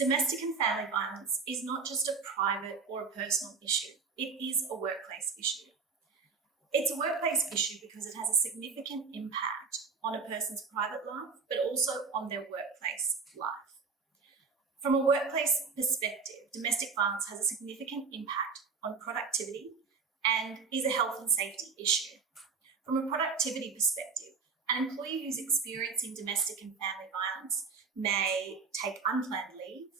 Domestic and family violence is not just a private or a personal issue, it is a workplace issue. It's a workplace issue because it has a significant impact on a person's private life, but also on their workplace life. From a workplace perspective, domestic violence has a significant impact on productivity and is a health and safety issue. From a productivity perspective, an employee who's experiencing domestic and family violence may take unplanned leave,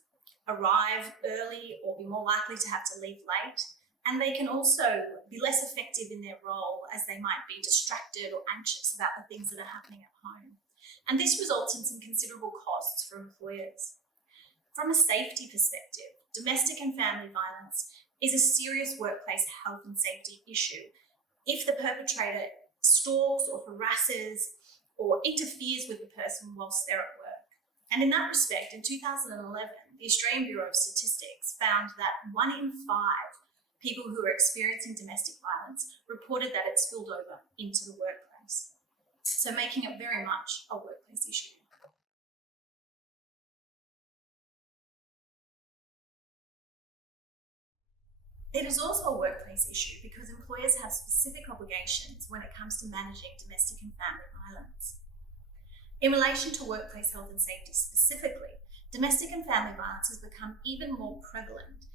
arrive early or be more likely to have to leave late, and they can also be less effective in their role as they might be distracted or anxious about the things that are happening at home. And this results in some considerable costs for employers. From a safety perspective, domestic and family violence is a serious workplace health and safety issue if the perpetrator stalks or harasses or interferes with the person whilst they're at work. And in that respect, in 2011, the Australian Bureau of Statistics found that 1 in 5 people who are experiencing domestic violence reported that it spilled over into the workplace. So making it very much a workplace issue. It is also a workplace issue because employers have specific obligations when it comes to managing domestic and family violence. In relation to workplace health and safety specifically, domestic and family violence has become even more prevalent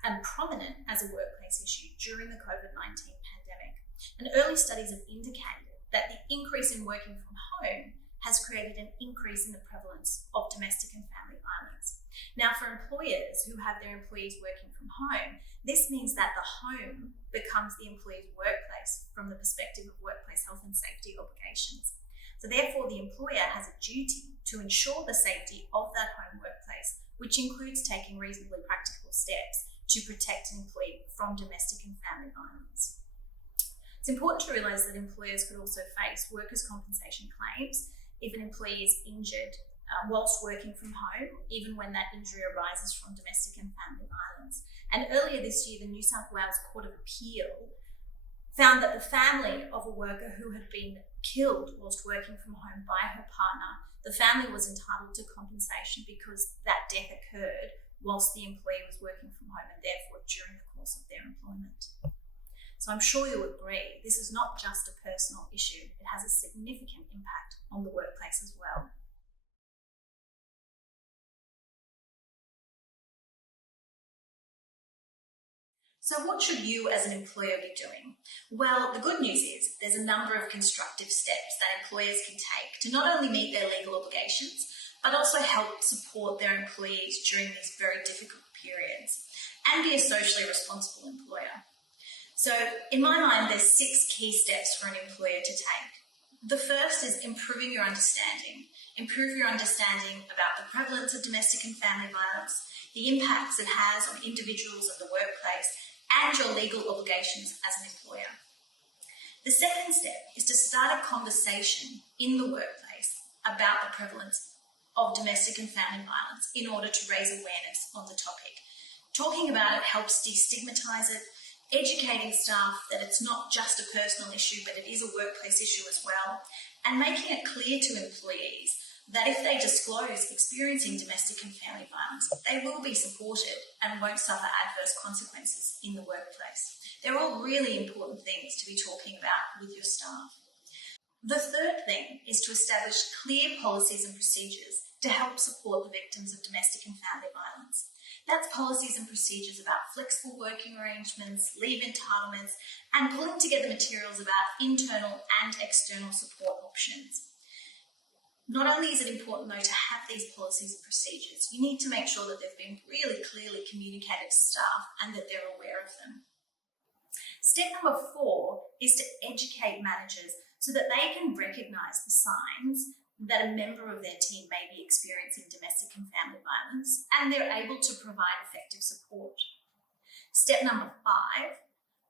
and prominent as a workplace issue during the COVID-19 pandemic. And early studies have indicated that the increase in working from home has created an increase in the prevalence of domestic and family violence. Now, for employers who have their employees working from home, this means that the home becomes the employee's workplace from the perspective of workplace health and safety obligations. So therefore, the employer has a duty to ensure the safety of that home workplace, which includes taking reasonably practical steps to protect an employee from domestic and family violence. It's important to realise that employers could also face workers' compensation claims if an employee is injured whilst working from home, even when that injury arises from domestic and family violence. And earlier this year, the New South Wales Court of Appeal found that the family of a worker who had been killed whilst working from home by her partner, the family was entitled to compensation because that death occurred whilst the employee was working from home and therefore during the course of their employment. So I'm sure you'll agree, this is not just a personal issue, it has a significant impact on the workplace as well. So what should you as an employer be doing? Well, the good news is there's a number of constructive steps that employers can take to not only meet their legal obligations, but also help support their employees during these very difficult periods and be a socially responsible employer. So in my mind, there's 6 key steps for an employer to take. The first is improving your understanding. Improve your understanding about the prevalence of domestic and family violence, the impacts it has on individuals of the workplace, and your legal obligations as an employer. The second step is to start a conversation in the workplace about the prevalence of domestic and family violence in order to raise awareness on the topic. Talking about it helps destigmatise it, educating staff that it's not just a personal issue, but it is a workplace issue as well, and making it clear to employees that if they disclose experiencing domestic and family violence, they will be supported and won't suffer adverse consequences in the workplace. They're all really important things to be talking about with your staff. The third thing is to establish clear policies and procedures to help support the victims of domestic and family violence. That's policies and procedures about flexible working arrangements, leave entitlements, and pulling together materials about internal and external support options. Not only is it important, though, to have these policies and procedures, you need to make sure that they've been really clearly communicated to staff and that they're aware of them. Step number 4 is to educate managers so that they can recognise the signs that a member of their team may be experiencing domestic and family violence, and they're able to provide effective support. Step number 5,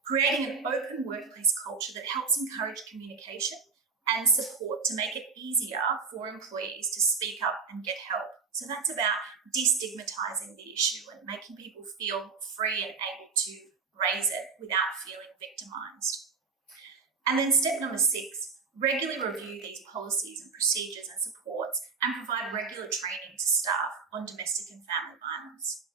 creating an open workplace culture that helps encourage communication and support to make it easier for employees to speak up and get help. So that's about destigmatising the issue and making people feel free and able to raise it without feeling victimised. And then step number 6, Regularly review these policies and procedures and supports and provide regular training to staff on domestic and family violence.